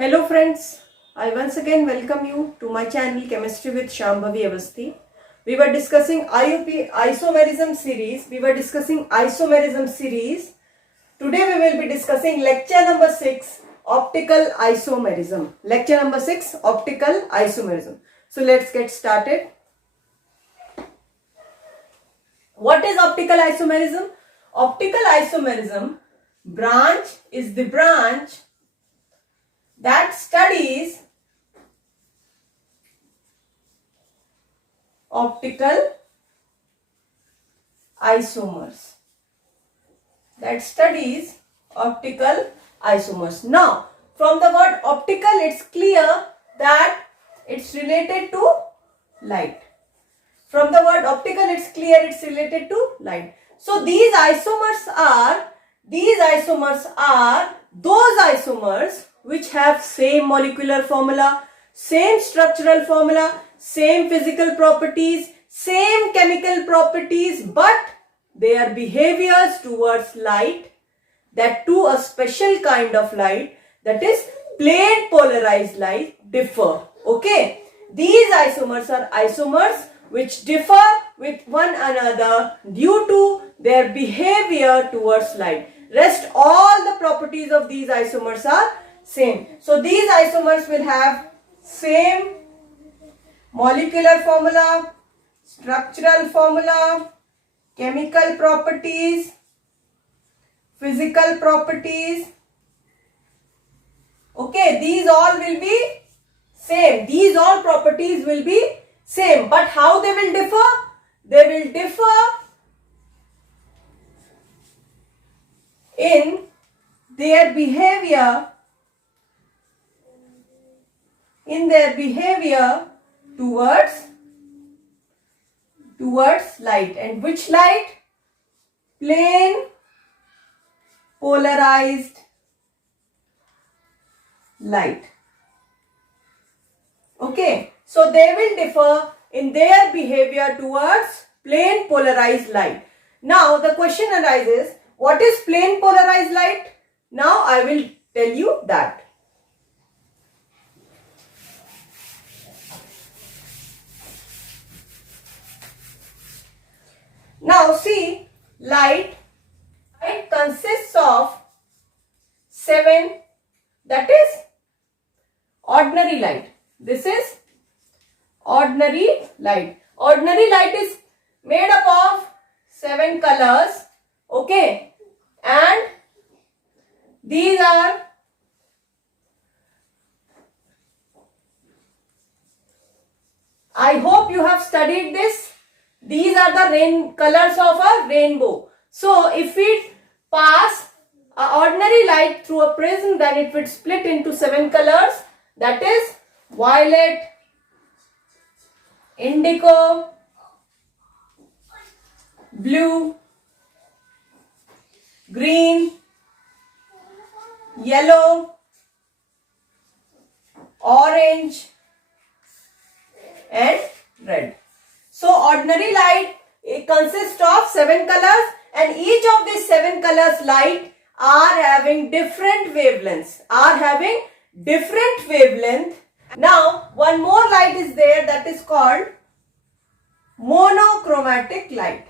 Hello friends, I once again welcome you to my channel Chemistry with Shambhavi Avasthi. We were discussing isomerism series. Today we will be discussing lecture number 6, optical isomerism. So let's get started. What is optical isomerism? Optical isomerism branch is the branch that studies optical isomers. Now, from the word optical, it's clear that it's related to light. So these isomers are those isomers which have same molecular formula, same structural formula, same physical properties, same chemical properties, but their behaviors towards light, that to a special kind of light, that is plane polarized light, differ. Okay, these isomers are isomers which differ with one another due to their behavior towards light. Rest all the properties of these isomers are same. So these isomers will have same molecular formula, structural formula, chemical properties, physical properties. Okay, these all will be same. These all properties will be same. But how they will differ? They will differ in their behavior towards light. And which light? Plane polarized light. Okay, so they will differ in their behavior towards plane polarized light. Now the question arises, what is plane polarized light? Now I will tell you that. Now see, light consists of 7, that is ordinary light. This is ordinary light. Ordinary light is made up of 7 colors. Okay, and these are I hope you have studied this. These are the colors of a rainbow. So if we pass an ordinary light through a prism, then it would split into 7 colors. That is violet, indigo, blue, green, yellow, orange and red. So ordinary light, it consists of 7 colors, and each of these 7 colors light are having different wavelengths. Now one more light is there, that is called monochromatic light.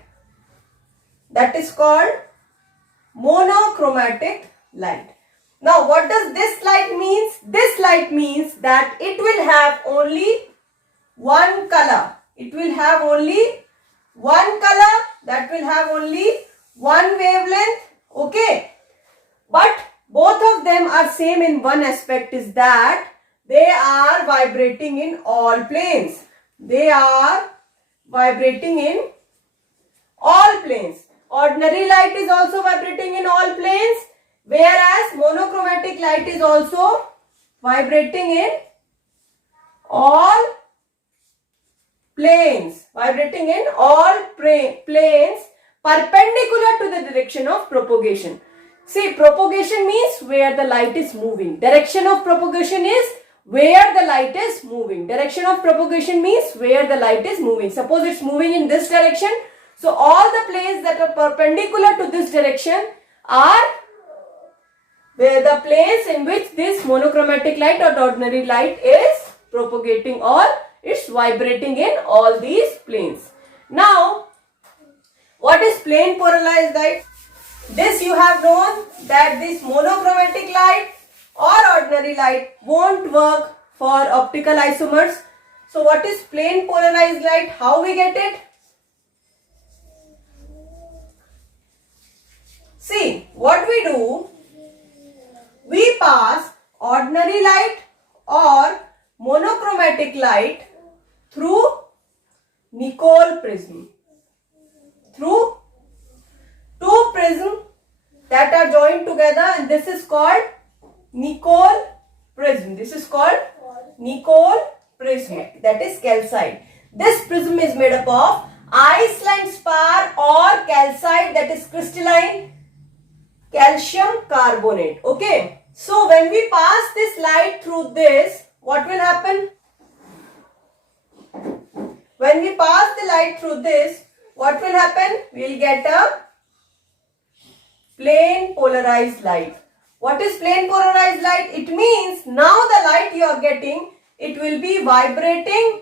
Now what does this light means? This light means that it will have only one color. That will have only one wavelength. Okay, but both of them are same in one aspect, is that they are vibrating in all planes. Ordinary light is also vibrating in all planes, whereas monochromatic light is also vibrating in all planes. Perpendicular to the direction of propagation. See, propagation means where the light is moving. Direction of propagation is where the light is moving. Suppose it's moving in this direction. So all the planes that are perpendicular to this direction are where the planes in which this monochromatic light or the ordinary light is propagating, or it's vibrating in all these planes. Now, what is plane polarized light? This you have known that this monochromatic light or ordinary light won't work for optical isomers. So what is plane polarized light? How we get it? See, what we do, we pass ordinary light or monochromatic light through Nicol prism. Through two prisms that are joined together, and this is called Nicol prism. This is called Nicol prism, that is calcite. This prism is made up of Iceland spar or calcite, that is crystalline calcium carbonate. Okay. So when we pass this light through this, what will happen? When we pass the light through this, what will happen? We will get a plane polarized light. What is plane polarized light? It means now the light you are getting, it will be vibrating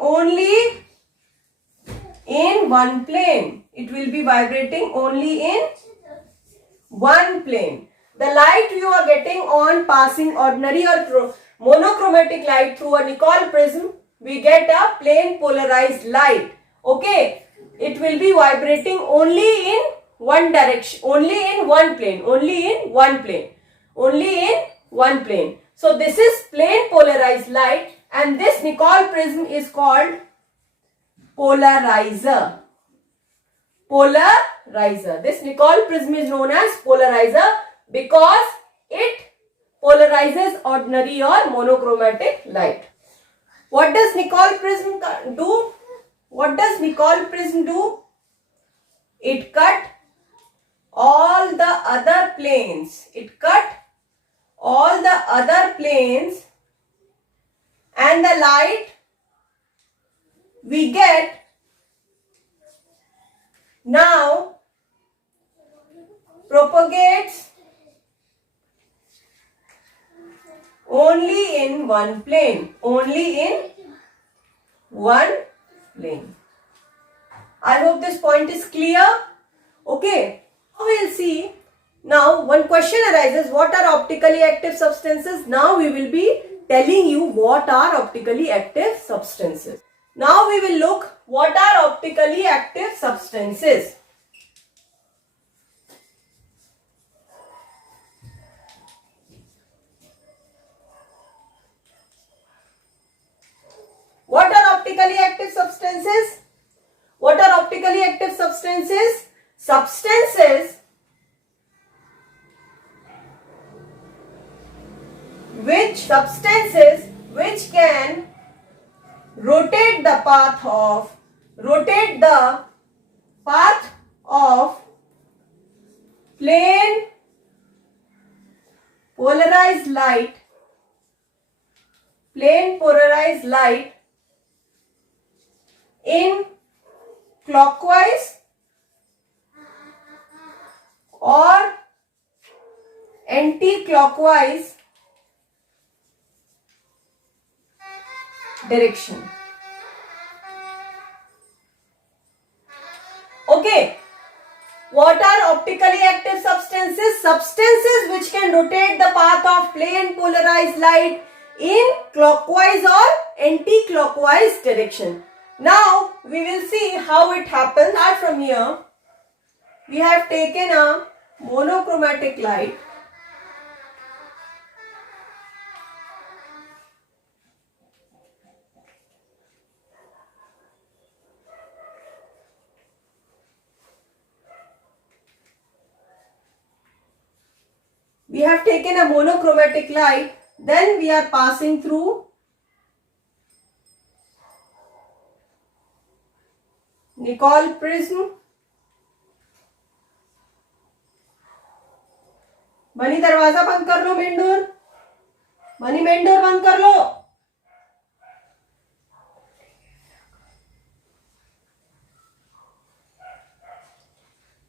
only in one plane. It will be vibrating only in one plane. The light you are getting on passing ordinary or monochromatic light through a Nicol prism, we get a plane polarized light. Okay. It will be vibrating only in one direction, only in one plane, only in one plane, only in one plane. So this is plane polarized light, and this Nicol prism is called polarizer. Polarizer. This Nicol prism is known as polarizer because it polarizes ordinary or monochromatic light. What does Nicol prism do? What does Nicol prism do? It cut all the other planes. It cut all the other planes, and the light we get now propagates only in one plane. Only in one plane. I hope this point is clear. Okay. Now we will see. Now one question arises, what are optically active substances? Now we will be telling you what are optically active substances. Now we will look what are optically active substances. What are optically active substances? What are optically active substances? Substances which can rotate the path of plane polarized light in clockwise or anti-clockwise direction. Okay. What are optically active substances? Substances which can rotate the path of plane polarized light in clockwise or anti-clockwise direction. Now we will see how it happens. Start from here. We have taken a monochromatic light. We have taken a monochromatic light, then we are passing through Nicol prism. बनी दरवाजा बंद कर लो मेंढूर, बनी मेंढूर बंद कर लो.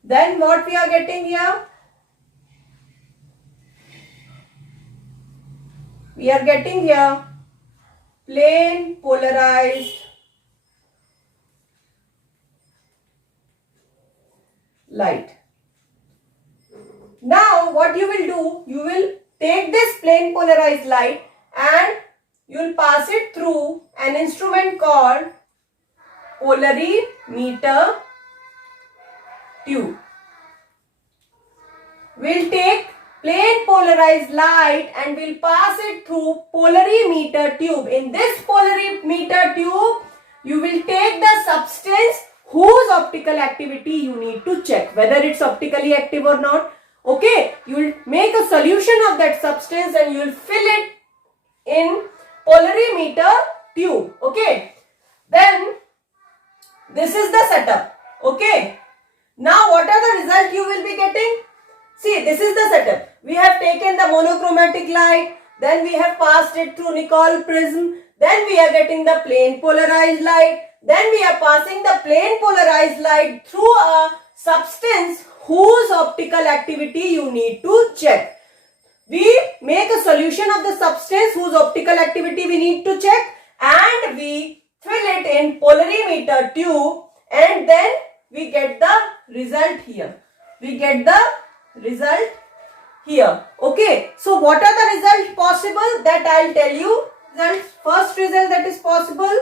Then what we are getting here? We are getting here plane polarized light. Now what you will do, you will take this plane polarized light and you will pass it through an instrument called polarimeter tube. We'll take plane polarized light and we'll pass it through polarimeter tube. In this polarimeter tube, you will take the substance whose optical activity you need to check, whether it's optically active or not. Okay, you will make a solution of that substance and you will fill it in polarimeter tube. Okay, then this is the setup. Okay, now what are the results you will be getting? See, this is the setup. We have taken the monochromatic light, then we have passed it through Nicol prism, then we are getting the plane polarized light, then we are passing the plane polarized light through a substance whose optical activity you need to check. We make a solution of the substance whose optical activity we need to check and we fill it in polarimeter tube and then we get the result here. We get the result here. Okay, so what are the results possible that I'll tell you? First result that is possible,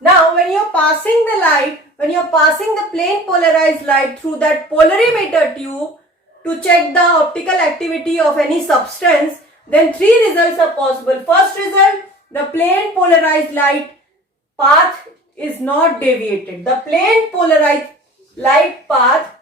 now when you're passing the light, when you're passing the plane polarized light through that polarimeter tube to check the optical activity of any substance, then three results are possible. First result, the plane polarized light path is not deviated. The plane polarized light path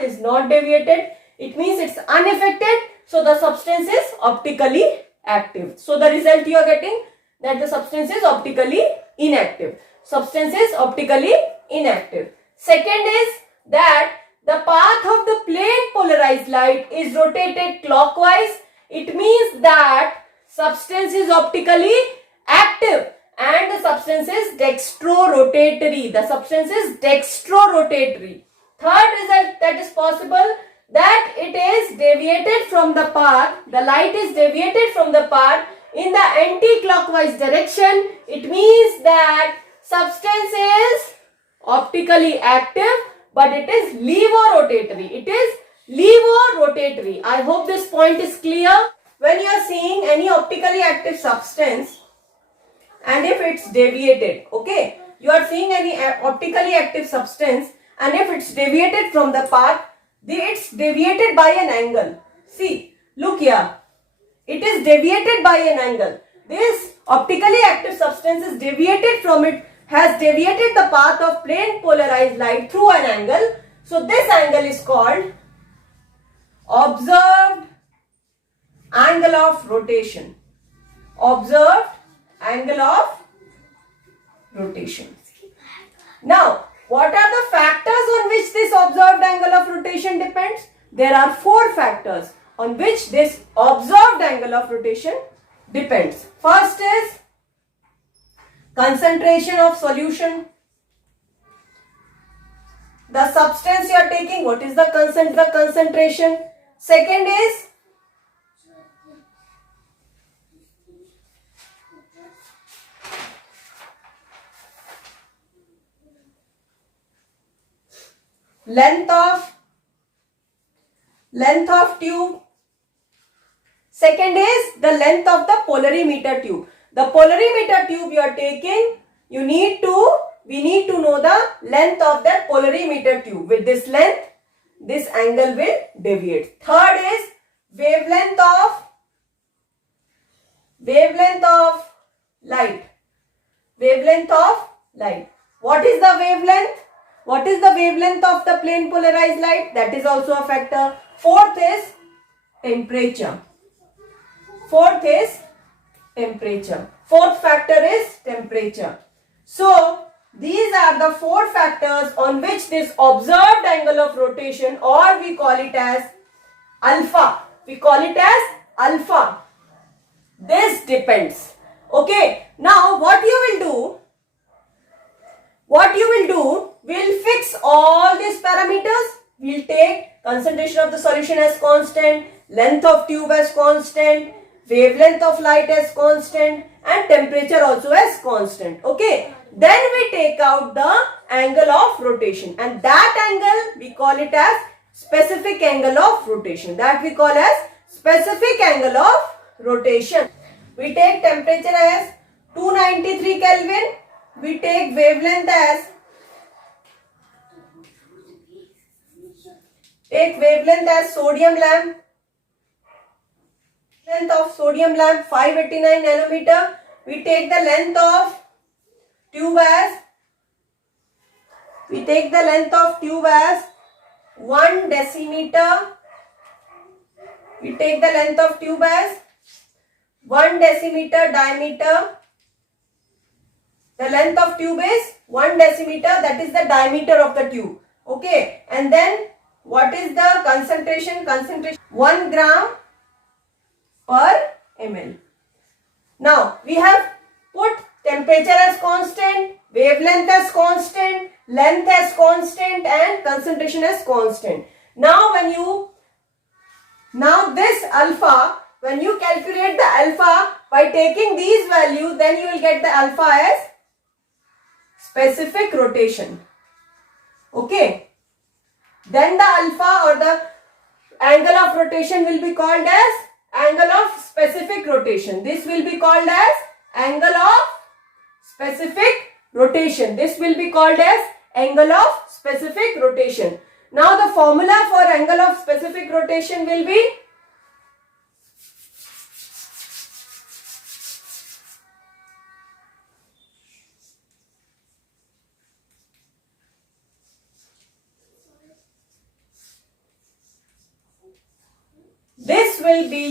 is not deviated. It means it's unaffected. So the substance is optically active. So the result you are getting that the substance is optically inactive. Substance is optically inactive. Second is that the path of the plane polarized light is rotated clockwise. It means that substance is optically active and the substance is dextrorotatory. The substance is dextrorotatory. Third result that is possible, that it is deviated from the path. The light is deviated from the path in the anti-clockwise direction. It means that substance is optically active but it is levorotatory. It is levorotatory. I hope this point is clear. When you are seeing any optically active substance and if it's deviated, okay, you are seeing any optically active substance and if it's deviated from the path, it's deviated by an angle. See, look here. It is deviated by an angle. This optically active substance is deviated from it, has deviated the path of plane polarized light through an angle. So this angle is called observed angle of rotation. Observed angle of rotation. Now, what are the factors on which this observed angle of rotation depends? There are four factors on which this observed angle of rotation depends. First is concentration of solution. The substance you are taking, what is the concentration? Second is length of tube. Second is the length of the polarimeter tube. The polarimeter tube you are taking, we need to know the length of that polarimeter tube. With this length, this angle will deviate. Third is wavelength of light. Wavelength of light. What is the wavelength? What is the wavelength of the plane polarized light? That is also a factor. Fourth is temperature. Fourth factor is temperature. So, these are the four factors on which this observed angle of rotation, or we call it as alpha. This depends. Okay. Now, what you will do, we'll fix all these parameters. We'll take concentration of the solution as constant, length of tube as constant, wavelength of light as constant, and temperature also as constant. Okay. Then we take out the angle of rotation, and that angle we call it as specific angle of rotation. We take temperature as 293 Kelvin. We take wavelength as sodium lamp. Length of sodium lamp 589 nanometer. We take the length of tube as 1 decimeter. We take the length of tube as 1 decimeter diameter. The length of tube is 1 decimeter, that is the diameter of the tube. Okay. And then what is the concentration? 1 gram per ml. Now we have put temperature as constant, wavelength as constant, length as constant, and concentration as constant. Now this alpha, when you calculate the alpha by taking these values, then you will get the alpha as specific rotation. Okay. Then the alpha or the angle of rotation will be called as angle of specific rotation. This will be called as angle of specific rotation. Now the formula for angle of specific rotation will be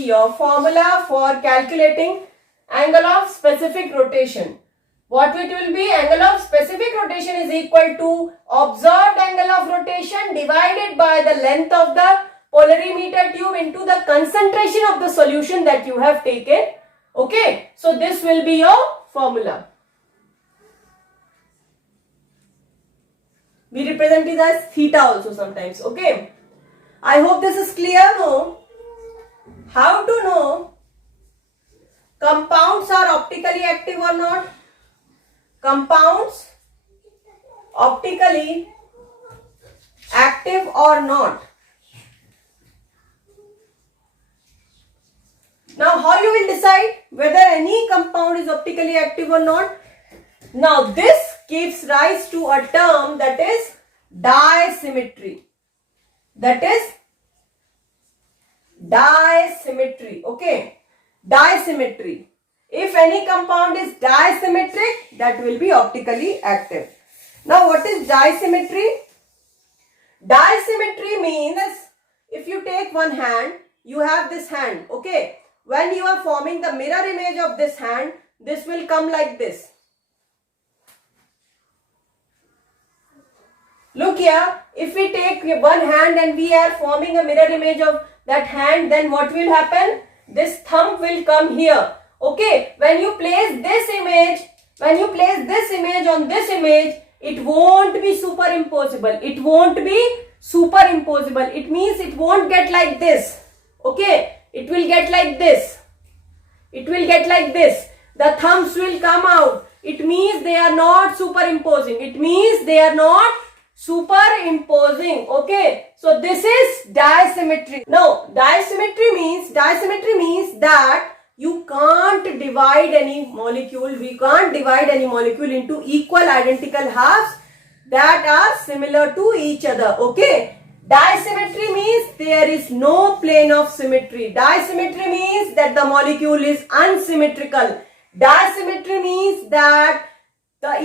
your formula for calculating angle of specific rotation. What it will be? Angle of specific rotation is equal to observed angle of rotation divided by the length of the polarimeter tube into the concentration of the solution that you have taken. Okay. So this will be your formula. We represent it as theta also sometimes. Okay. I hope this is clear. No? How to know compounds are optically active or not? Compounds optically active or not? Now how you will decide whether any compound is optically active or not? Now this gives rise to a term, that is disymmetry. Okay. Disymmetry. If any compound is disymmetric, that will be optically active. Now what is disymmetry? Disymmetry means if you take one hand, you have this hand. Okay. When you are forming the mirror image of this hand, this will come like this. Look here, if we take one hand and we are forming a mirror image of that hand, then what will happen? This thumb will come here. Okay, when you place this image on this image, it won't be superimposable. It means it won't get like this. Okay, it will get like this. The thumbs will come out. It means they are not superimposing. superimposing. Okay, so this is disymmetry. Now disymmetry means that you can't divide any molecule, we can't divide any molecule into equal identical halves that are similar to each other. Okay, disymmetry means there is no plane of symmetry. Disymmetry means that the molecule is unsymmetrical. Disymmetry means that the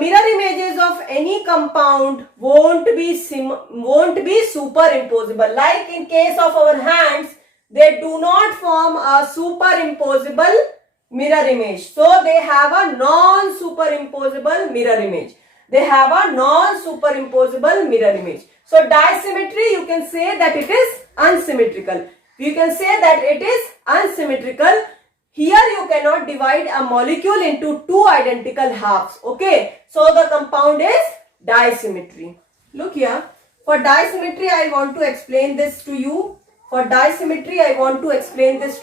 mirror images of any compound won't be superimposable. Like in case of our hands, they do not form a superimposable mirror image. So they have a non-superimposable mirror image. They have a non-superimposable mirror image. So disymmetry, you can say that it is unsymmetrical. You can say that it is unsymmetrical. Here you cannot divide a molecule into two identical halves. Okay, so the compound is disymmetry. Look here, for disymmetry I want to explain this to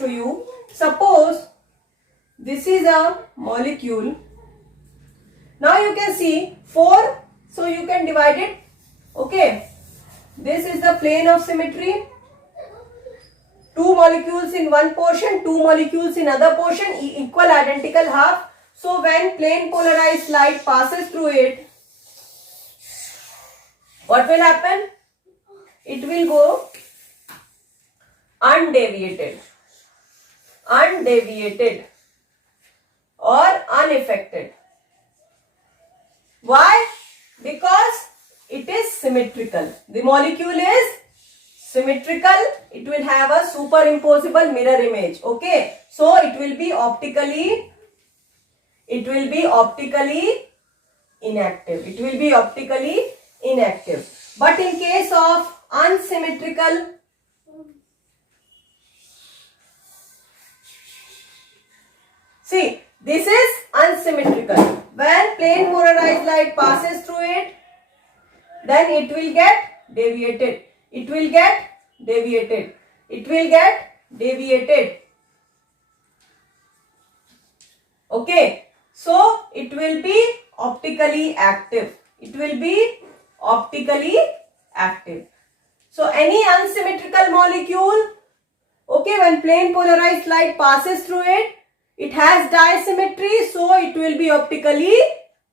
you. Suppose this is a molecule. Now you can see 4, so you can divide it. Okay, this is the plane of symmetry. 2 molecules in one portion, 2 molecules in other portion, equal identical half. So when plane polarized light passes through it, what will happen? It will go undeviated or unaffected. Why? Because it is symmetrical. The molecule is symmetrical. It will have a superimposable mirror image. Okay, so it will be optically inactive. But in case of unsymmetrical, see, this is unsymmetrical. When plane polarized light passes through it, then it will get deviated. Okay, so it will be optically active. So any unsymmetrical molecule, okay, when plane polarized light passes through it, it has disymmetry, so it will be optically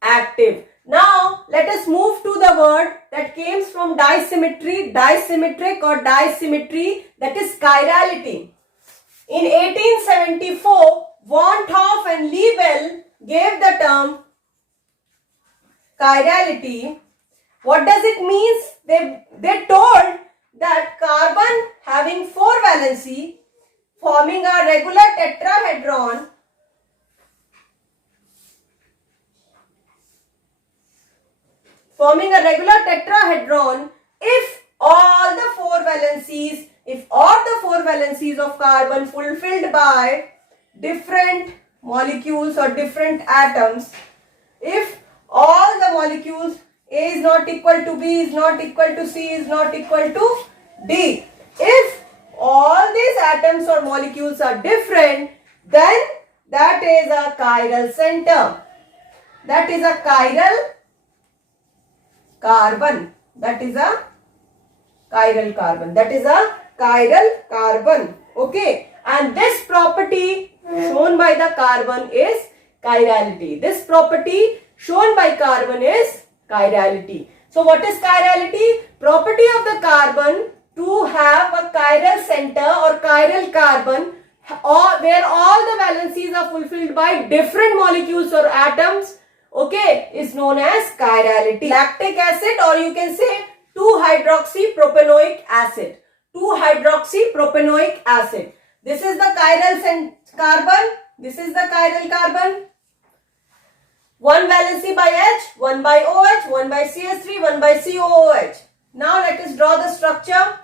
active. Now let us move to the word that comes from disymmetry, disymmetric or disymmetry, that is chirality. In 1874, Van 't Hoff and Liebel gave the term chirality. What does it mean? They told that carbon having 4 valency forming a regular tetrahedron if all the 4 valencies of carbon fulfilled by different molecules or different atoms, if all the molecules A is not equal to B, is not equal to C, is not equal to D, if all these atoms or molecules are different, then that is a chiral center. That is a chiral carbon. Okay, and this property shown by the carbon is chirality. So what is chirality? Property of the carbon to have a chiral center or chiral carbon, or where all the valencies are fulfilled by different molecules or atoms, okay, is known as chirality. Lactic acid, or you can say 2-hydroxypropanoic acid. This is the chiral carbon. This is the chiral carbon. 1 valency by H, 1 by OH, 1 by CH3, 1 by COOH. Now let us draw the structure.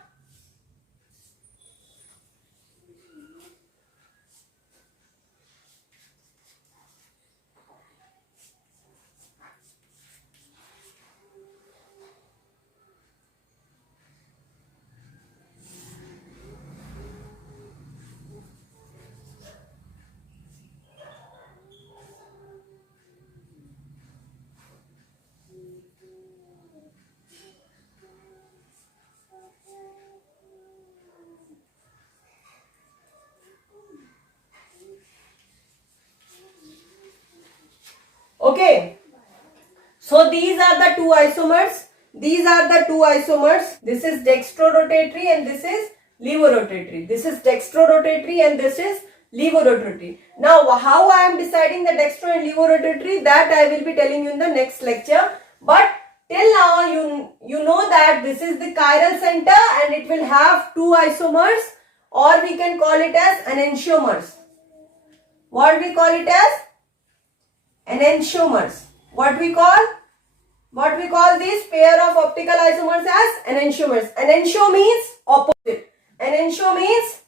these are the two isomers. These are the two isomers. This is dextrorotatory and this is levorotatory. This is dextrorotatory and this is levorotatory. Now, how I am deciding the dextro and levorotatory, that I will be telling you in the next lecture. But till now, you know that this is the chiral center and it will have two isomers, or we can call it as enantiomers. What we call it as? Enantiomers. What we call this pair of optical isomers as enantiomers. Enantio means opposite. Enantio means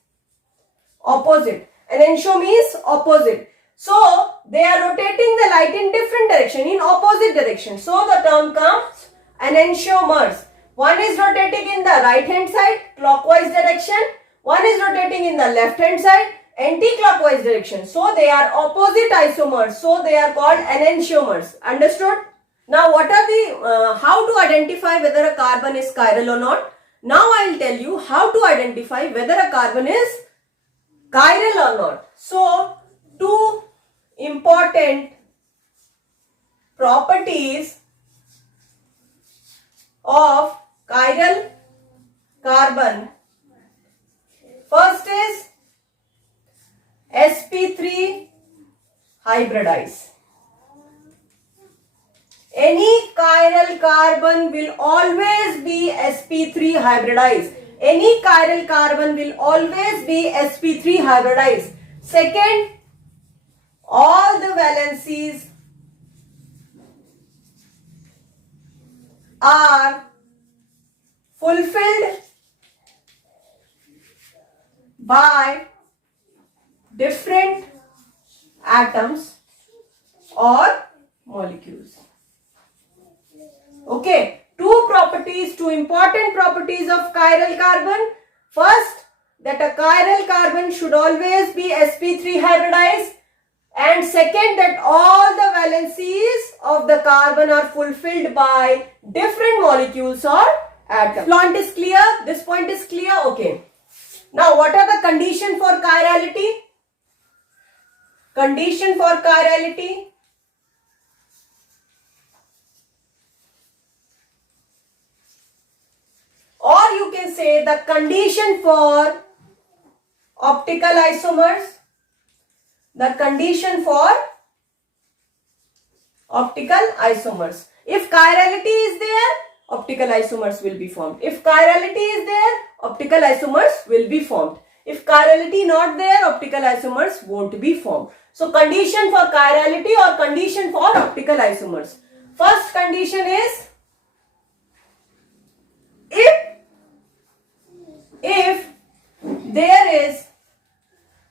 opposite. Enantio means opposite. So, they are rotating the light in different direction, in opposite direction. So, the term comes enantiomers. One is rotating in the right hand side, clockwise direction. One is rotating in the left hand side, anti-clockwise direction. So, they are opposite isomers. So, they are called enantiomers. Understood? Now, what are the, how to identify whether a carbon is chiral or not? Now, I will tell you how to identify whether a carbon is chiral or not. So, two important properties of chiral carbon. First is sp3 hybridize. Any chiral carbon will always be sp3 hybridized. Any chiral carbon will always be sp3 hybridized. Second, all the valencies are fulfilled by different atoms or molecules. Okay, two important properties of chiral carbon. First, that a chiral carbon should always be sp3 hybridized, and second, that all the valencies of the carbon are fulfilled by different molecules or atoms. Point is clear? This point is clear? Okay. Now, what are the conditions for chirality? Condition for chirality. Or you can say the condition for optical isomers. The condition for optical isomers. If chirality is there, optical isomers will be formed. If chirality is there, optical isomers will be formed. If chirality not there, optical isomers won't be formed. So, condition for chirality or condition for optical isomers. First condition is if there is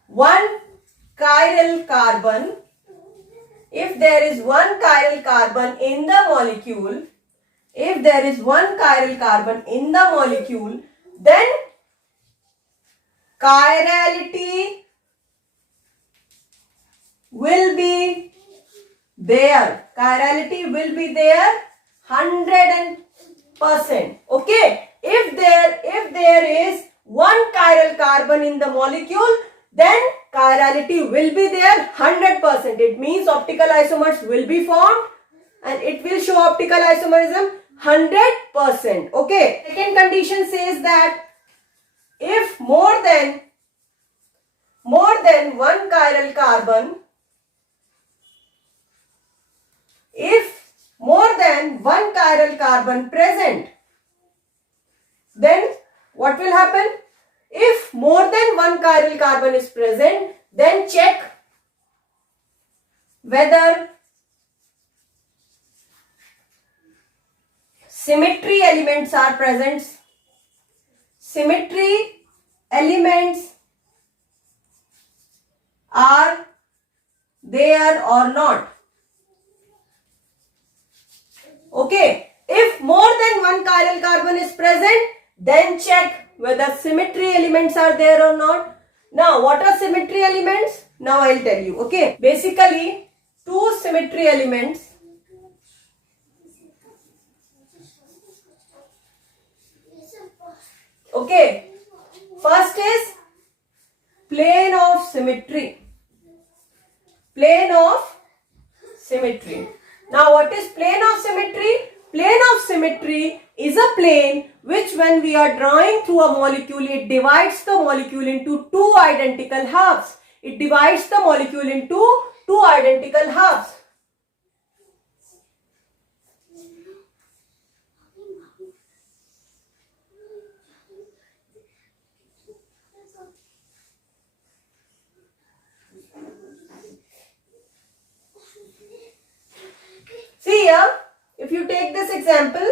one chiral carbon, if there is one chiral carbon in the molecule, if there is one chiral carbon in the molecule, then chirality will be there. Chirality will be there 100%. Okay. If there is one chiral carbon in the molecule, then chirality will be there 100%. It means optical isomers will be formed and it will show optical isomerism 100%. Okay. Second condition says that if more than one chiral carbon, if more than one chiral carbon present, then what will happen? If more than one chiral carbon is present, then check whether symmetry elements are present. Symmetry elements are there or not. Okay. If more than one chiral carbon is present, then check whether symmetry elements are there or not. Now, what are symmetry elements? Now, I will tell you. Okay. Basically, two symmetry elements. Okay. First is plane of symmetry. Plane of symmetry. Now what is plane of symmetry? Plane of symmetry is a plane which when we are drawing through a molecule, it divides the molecule into two identical halves. It divides the molecule into two identical halves. See here, if you take this example,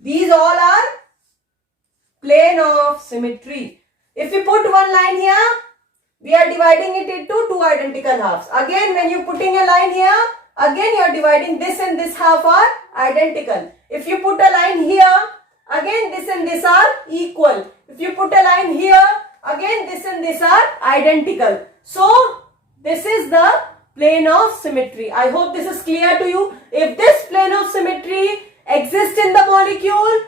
these all are plane of symmetry. If we put one line here, we are dividing it into two identical halves. Again, when you putting a line here, again you are dividing this and this half are identical. If you put a line here, again this and this are equal. If you put a line here, again this and this are identical. So, this is the plane of symmetry. I hope this is clear to you. If this plane of symmetry exists in the molecule,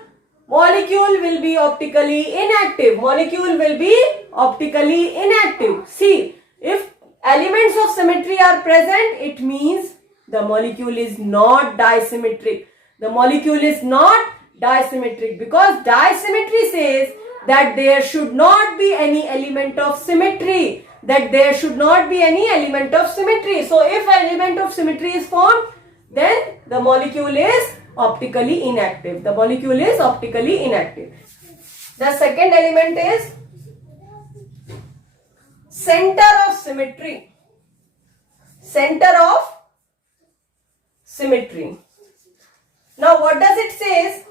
molecule will be optically inactive. Molecule will be optically inactive. See, if elements of symmetry are present, it means the molecule is not disymmetric. The molecule is not disymmetric because disymmetry says that there should not be any element of symmetry. That there should not be any element of symmetry. So, if element of symmetry is formed, then the molecule is optically inactive. The molecule is optically inactive. The second element is center of symmetry. Center of symmetry. Now, what does it say?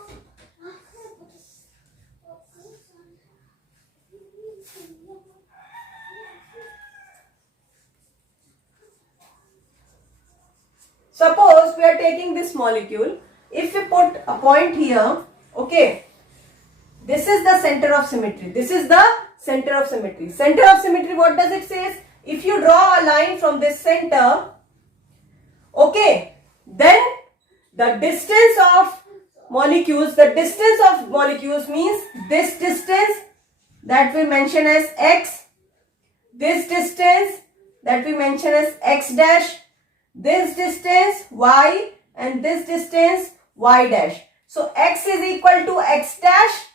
Suppose we are taking this molecule. If we put a point here, okay, this is the center of symmetry. This is the center of symmetry. Center of symmetry, what does it say? If you draw a line from this center, okay, then the distance of molecules, means this distance that we mention as x, this distance that we mention as x dash, this distance y, and this distance y dash. So, x is equal to x dash,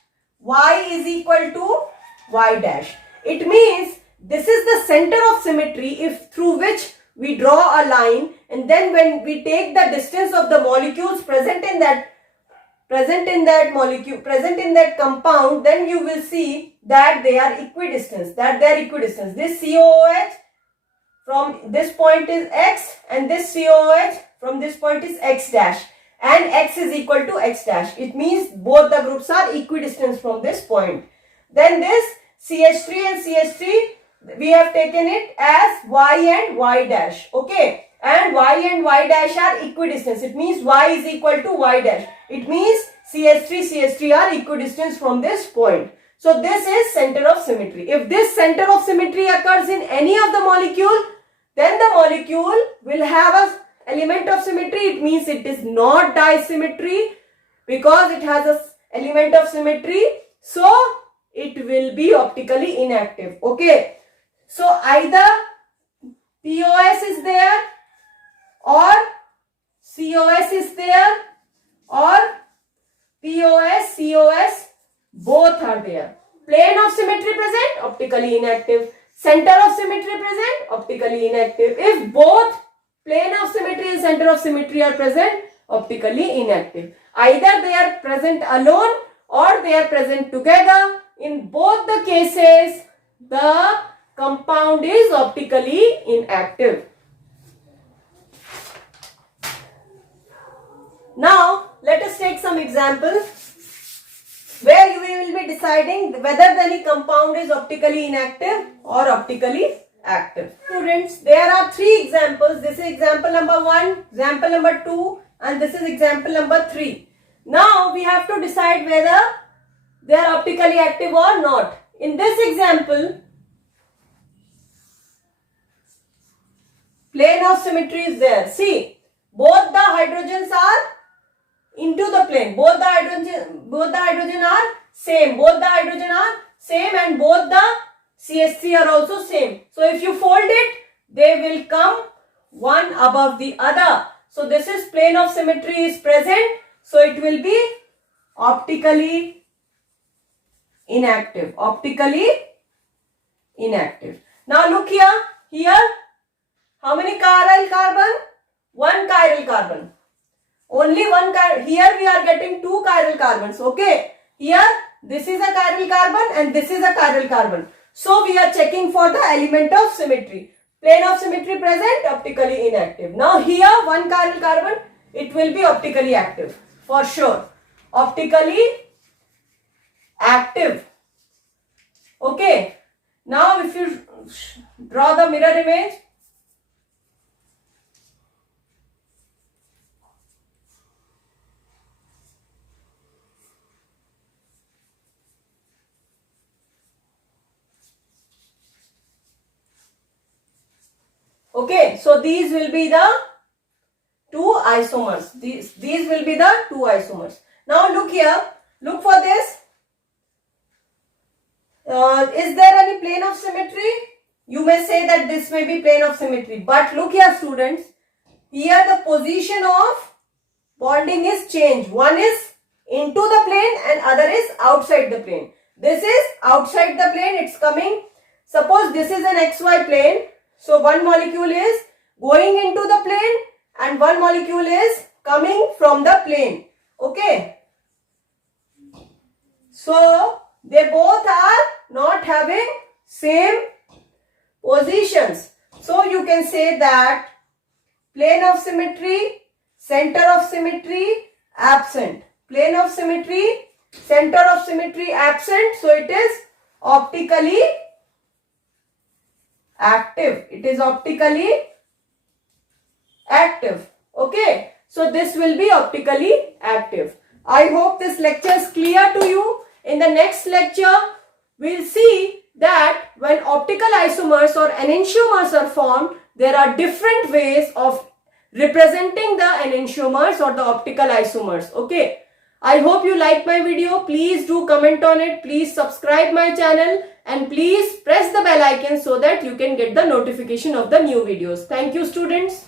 y is equal to y dash. It means this is the center of symmetry if through which we draw a line, and then when we take the distance of the molecules present in that compound, then you will see that they are equidistant. This COOH from this point is x, and this COOH from this point is x dash, and x is equal to x dash. It means both the groups are equidistant from this point. Then this CH3 and CH3, we have taken it as y and y dash, okay, and y and y dash are equidistant. It means y is equal to y dash. It means CH3 are equidistant from this point. So this is center of symmetry. If this center of symmetry occurs in any of the molecule, then the molecule will have an element of symmetry. It means it is not disymmetry because it has an element of symmetry. So it will be optically inactive. Okay. So either POS is there or COS is there or POS, COS, both are there. Plane of symmetry present, optically inactive. Center of symmetry present, optically inactive. If both plane of symmetry and center of symmetry are present, optically inactive. Either they are present alone or they are present together. In both the cases, the compound is optically inactive. Now, let us take some examples where we will be deciding whether any compound is optically inactive or optically active. Students, there are three examples. This is example number 1, example number 2, and this is example number 3. Now, we have to decide whether they are optically active or not. In this example, plane of symmetry is there. See, both the hydrogens are into the plane. Both the hydrogen are same. Both the hydrogen are same and both the CH3 are also same. So if you fold it, they will come one above the other. So this is plane of symmetry is present. So it will be optically inactive. Optically inactive. Now look here. Here, how many chiral carbon? One chiral carbon. Only one chiral. Here we are getting two chiral carbons. Okay. Here, this is a chiral carbon and this is a chiral carbon. So we are checking for the element of symmetry. Plane of symmetry present, optically inactive. Now here, one chiral carbon, it will be optically active. For sure. Optically active. Okay. Now if you draw the mirror image. Okay, so these will be the two isomers. These will be the two isomers. Now look here. Look for this. Is there any plane of symmetry? You may say that this may be plane of symmetry. But look here, students. Here the position of bonding is changed. One is into the plane and other is outside the plane. This is outside the plane. It's coming. Suppose this is an XY plane. So one molecule is going into the plane and one molecule is coming from the plane. Okay. So they both are not having same positions. So you can say that plane of symmetry, center of symmetry absent. Plane of symmetry, center of symmetry absent. So it is optically active. It is optically active. Okay. So this will be optically active. I hope this lecture is clear to you. In the next lecture, we'll see that when optical isomers or enantiomers are formed, there are different ways of representing the enantiomers or the optical isomers. Okay. I hope you like my video. Please do comment on it. Please subscribe my channel and please press the bell icon so that you can get the notification of the new videos. Thank you, students.